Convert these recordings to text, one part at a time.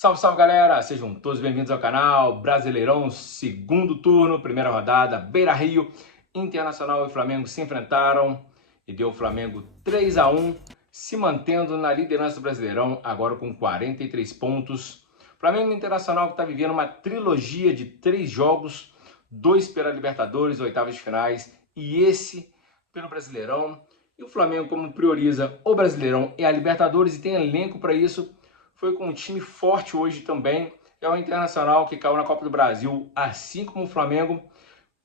Salve, salve galera! Sejam todos bem-vindos ao canal Brasileirão, segundo turno, primeira rodada, Beira-Rio, Internacional e Flamengo se enfrentaram e deu o Flamengo 3-1, se mantendo na liderança do Brasileirão, agora com 43 pontos. Flamengo Internacional que está vivendo uma trilogia de 3 jogos, 2 pela Libertadores, oitavas de finais, e esse pelo Brasileirão. E o Flamengo, como prioriza o Brasileirão e a Libertadores e tem elenco para isso, foi com um time forte hoje também. É o Internacional que caiu na Copa do Brasil, assim como o Flamengo.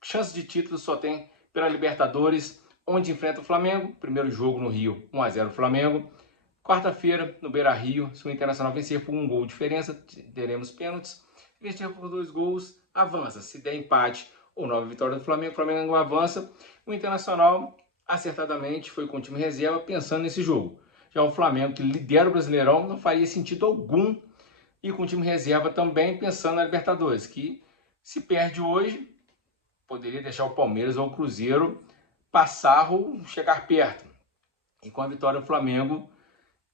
Chance de título só tem pela Libertadores, onde enfrenta o Flamengo. Primeiro jogo no Rio, 1-0 Flamengo. Quarta-feira, no Beira-Rio, se o Internacional vencer por 1 gol de diferença, teremos pênaltis. Se vencer por 2 gols, avança. Se der empate ou 9 vitórias do Flamengo, o Flamengo não avança. O Internacional, acertadamente, foi com o time reserva pensando nesse jogo. Já o Flamengo, que lidera o Brasileirão, não faria sentido algum ir com o time reserva também pensando na Libertadores, que se perde hoje, poderia deixar o Palmeiras ou o Cruzeiro passar ou chegar perto. E com a vitória, o Flamengo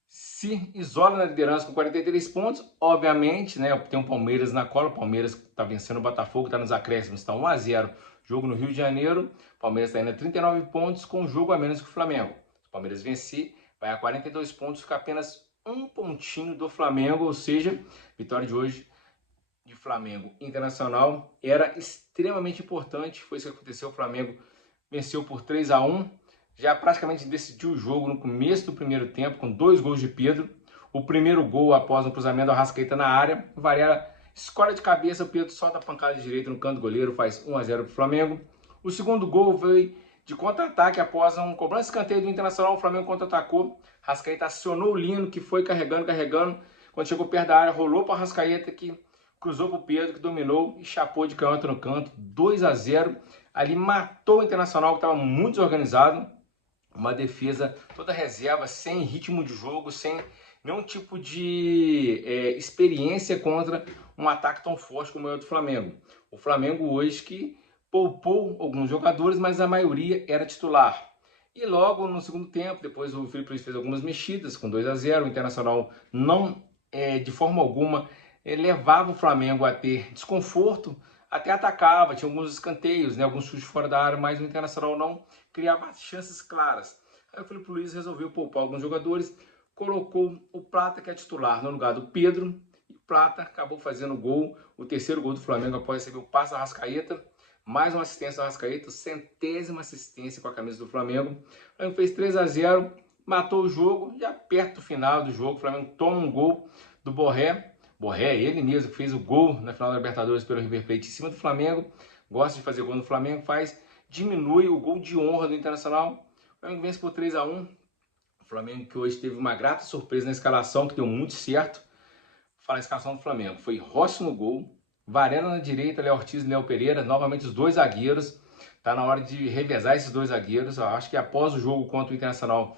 se isola na liderança com 43 pontos. Obviamente, né, tem o Palmeiras na cola. O Palmeiras está vencendo o Botafogo, está nos acréscimos, está 1-0. Jogo no Rio de Janeiro. O Palmeiras está indo a 39 pontos com um jogo a menos que o Flamengo. Se o Palmeiras vencer, vai a 42 pontos, fica apenas um pontinho do Flamengo. Ou seja, vitória de hoje de Flamengo Internacional era extremamente importante. Foi isso que aconteceu. O Flamengo venceu por 3-1. Já praticamente decidiu o jogo no começo do primeiro tempo, com 2 gols de Pedro. O primeiro gol após um cruzamento do Arrascaeta na área. Varela escolhe de cabeça, o Pedro solta a pancada de direita no canto do goleiro, faz 1-0 para o Flamengo. O segundo gol veio de contra-ataque após um cobrança de escanteio do Internacional. O Flamengo contra-atacou. Arrascaeta acionou o Lino, que foi carregando. Quando chegou perto da área, rolou para o Arrascaeta, que cruzou para o Pedro, que dominou e chapou de canhota no canto. 2-0. Ali matou o Internacional, que estava muito desorganizado. Uma defesa toda reserva, sem ritmo de jogo, sem nenhum tipo de experiência contra um ataque tão forte como é o do Flamengo. O Flamengo hoje que poupou alguns jogadores, mas a maioria era titular. E logo no segundo tempo, depois o Felipe Luiz fez algumas mexidas com 2-0. O Internacional não, de forma alguma, levava o Flamengo a ter desconforto, até atacava, tinha alguns escanteios, né, alguns chutes fora da área, mas o Internacional não criava chances claras. Aí o Felipe Luiz resolveu poupar alguns jogadores, colocou o Prata, que é titular, no lugar do Pedro, e o Prata acabou fazendo o gol, o terceiro gol do Flamengo após receber o passe da Arrascaeta, mais uma assistência da Arrascaeta, 100ª assistência com a camisa do Flamengo. O Flamengo fez 3-0, matou o jogo, já perto do final do jogo, o Flamengo toma um gol do Borré, ele mesmo que fez o gol na final da Libertadores pelo River Plate em cima do Flamengo, gosta de fazer gol no Flamengo, diminui o gol de honra do Internacional. O Flamengo vence por 3-1. O Flamengo que hoje teve uma grata surpresa na escalação, que deu muito certo. Vou falar a escalação do Flamengo. Foi Rossi no gol, Varela na direita, Léo Ortiz e Léo Pereira, novamente os 2 zagueiros. Tá na hora de revezar esses 2 zagueiros. Eu acho que após o jogo contra o Internacional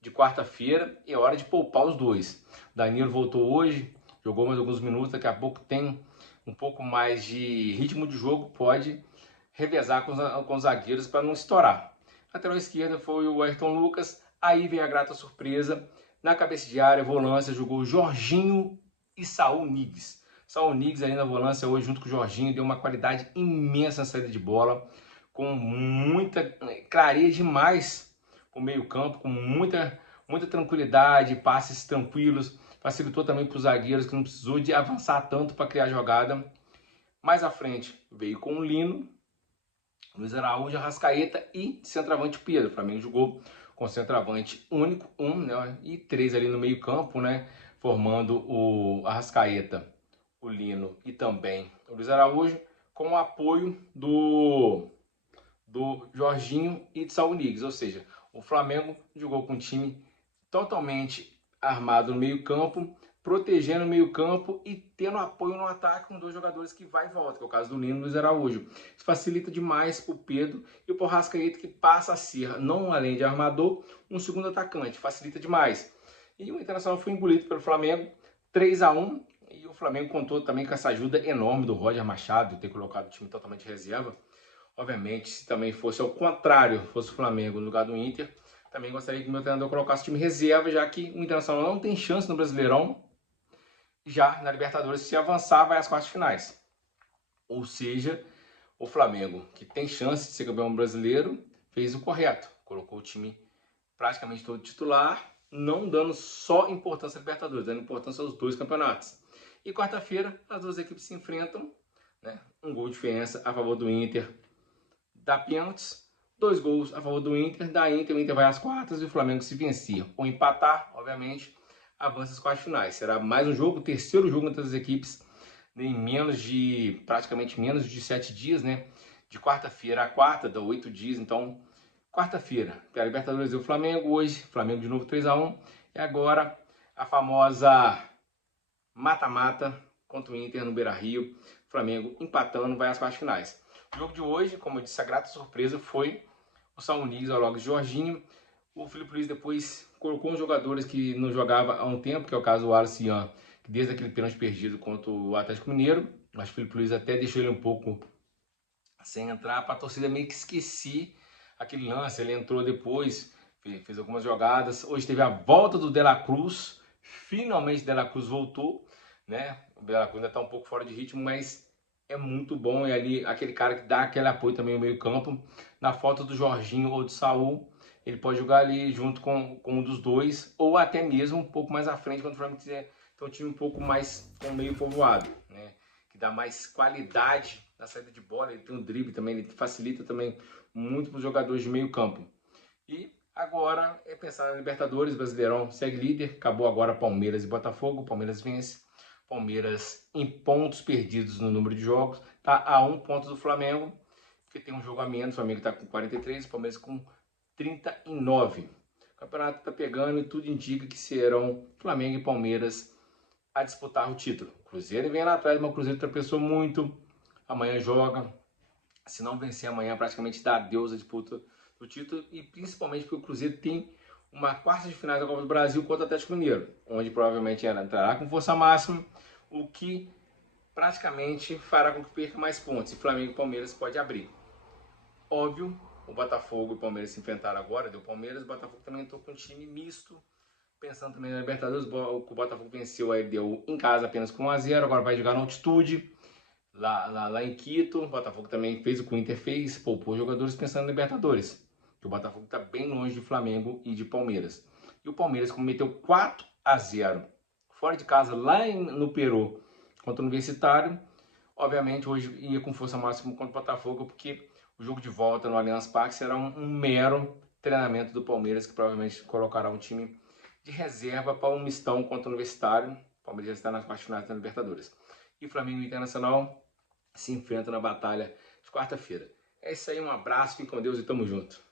de quarta-feira, é hora de poupar os 2. Danilo voltou hoje, jogou mais alguns minutos, daqui a pouco tem um pouco mais de ritmo de jogo, pode revezar com os zagueiros para não estourar. Lateral esquerda foi o Ayrton Lucas, aí veio a grata surpresa, na cabeça de área, volância, jogou Jorginho e Saul Niguez. Saul Niguez ali na volância hoje junto com o Jorginho, deu uma qualidade imensa na saída de bola, com muita clareza demais o meio campo, com muita tranquilidade, passes tranquilos, facilitou também para os zagueiros que não precisou de avançar tanto para criar jogada. Mais à frente veio com o Lino, Luiz Araújo, Arrascaeta e centroavante Pedro. O Flamengo jogou com centroavante único, né, e 3 ali no meio campo, né, formando o Arrascaeta, o Lino e também o Luiz Araújo, com o apoio do Jorginho e de Saul Niguez. Ou seja, o Flamengo jogou com um time totalmente armado no meio campo, protegendo o meio campo e tendo apoio no ataque com 2 jogadores que vai e volta, que é o caso do Lino e do Luiz Araújo. Isso facilita demais para o Pedro e o Arrascaeta, que passa a ser, não além de armador, um segundo atacante. Facilita demais. E o Internacional foi engolido pelo Flamengo, 3-1, e o Flamengo contou também com essa ajuda enorme do Roger Machado, de ter colocado o time totalmente reserva. Obviamente, se também fosse ao contrário, fosse o Flamengo no lugar do Inter, também gostaria que o meu treinador colocasse o time reserva, já que o Internacional não tem chance no Brasileirão. já na Libertadores, se avançar, vai às quartas finais. Ou seja, o Flamengo, que tem chance de ser campeão brasileiro, fez o correto. Colocou o time praticamente todo titular, não dando só importância à Libertadores, dando importância aos dois campeonatos. E quarta-feira, as duas equipes se enfrentam, né? Um gol de diferença a favor do Inter, dá pênaltis, 2 gols a favor do Inter, da Inter, o Inter vai às quartas e o Flamengo, se vencer ou empatar, obviamente, avança às quartas finais. Será mais um jogo, o terceiro jogo entre as equipes, em praticamente menos de 7 dias, né? De quarta-feira a quarta, dá 8 dias, então quarta-feira, pela Libertadores e o Flamengo, hoje, Flamengo de novo 3-1, e agora a famosa mata-mata contra o Inter no Beira-Rio, Flamengo empatando, vai às quartas finais. O jogo de hoje, como eu disse, a grata surpresa foi o São Luís ao logo de Jorginho. O Filipe Luiz depois colocou uns jogadores que não jogava há um tempo, que é o caso do Wallace Ian, que desde aquele pênalti perdido contra o Atlético Mineiro, acho que o Filipe Luiz até deixou ele um pouco sem entrar, para a torcida meio que esquecer aquele lance. Ele entrou depois, fez algumas jogadas. Hoje teve a volta do De La Cruz, finalmente o De La Cruz voltou, né? O De La Cruz ainda está um pouco fora de ritmo, mas é muito bom. E ali, aquele cara que dá aquele apoio também no meio campo. Na falta do Jorginho ou do Saul, ele pode jogar ali junto com um dos dois, ou até mesmo um pouco mais à frente, quando o Flamengo quiser ter um time um pouco mais com meio povoado, né? Que dá mais qualidade na saída de bola, ele tem um drible também, ele facilita também muito para os jogadores de meio campo. E agora é pensar na Libertadores, Brasileirão segue líder, acabou agora Palmeiras e Botafogo, Palmeiras vence, Palmeiras em pontos perdidos no número de jogos, está a 1 ponto do Flamengo, porque tem um jogo a menos, o Flamengo está com 43, o Palmeiras com 39. O campeonato está pegando e tudo indica que serão Flamengo e Palmeiras a disputar o título. O Cruzeiro vem lá atrás, mas o Cruzeiro tropeçou muito, amanhã joga, se não vencer amanhã praticamente dá adeus à disputa do título, e principalmente porque o Cruzeiro tem uma quarta de finais da Copa do Brasil contra o Atlético Mineiro, onde provavelmente ela entrará com força máxima, o que praticamente fará com que perca mais pontos, e Flamengo e Palmeiras pode abrir. Óbvio, o Botafogo e o Palmeiras se enfrentaram agora, deu Palmeiras, o Botafogo também entrou com um time misto, pensando também na Libertadores, o Botafogo venceu a LDU em casa apenas com 1-0, agora vai jogar na altitude, lá em Quito. O Botafogo também fez o que o Inter fez, poupou jogadores pensando na Libertadores, que o Botafogo está bem longe de Flamengo e de Palmeiras. E o Palmeiras, como meteu 4-0 fora de casa, lá no Peru, contra o Universitário, obviamente hoje ia com força máxima contra o Botafogo, porque o jogo de volta no Allianz Parque será um mero treinamento do Palmeiras, que provavelmente colocará um time de reserva para um mistão contra o Universitário. O Palmeiras já está nas quartas finais da Libertadores. E Flamengo e Internacional se enfrentam na batalha de quarta-feira. É isso aí, um abraço, fique com Deus e tamo junto.